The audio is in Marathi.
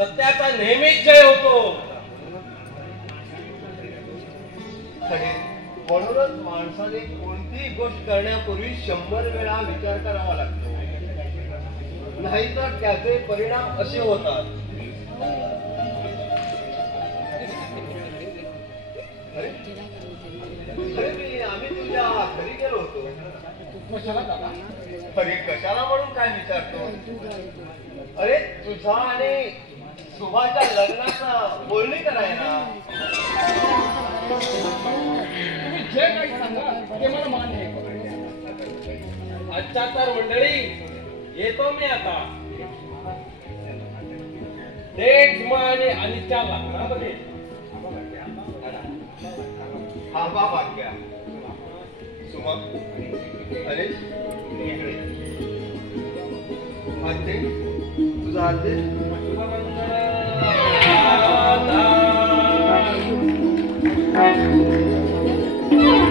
सत्याचा नेहमीच जय होतो. म्हणूनच माणसाने कोणतीही गोष्ट करण्यापूर्वी 100 वेळा विचार करावा लागतो, नाहीतर त्याचे परिणाम असे होतात. आम्ही तुझ्या घरी गेलो होतो. अरे कशाला म्हणून काय विचारतो? अरे तुझा आणि सुभाच्या लग्नाचा बोलणी करायला. तुम्ही जे काही सांगा ते मला मान्य आहे. अच्छा तर मंडळी, येतो मी आता. देव आणि अनिच्या लग्नामध्ये हा भाग्य. सुमा, अरे तुझा हात दे. शुभमंगल.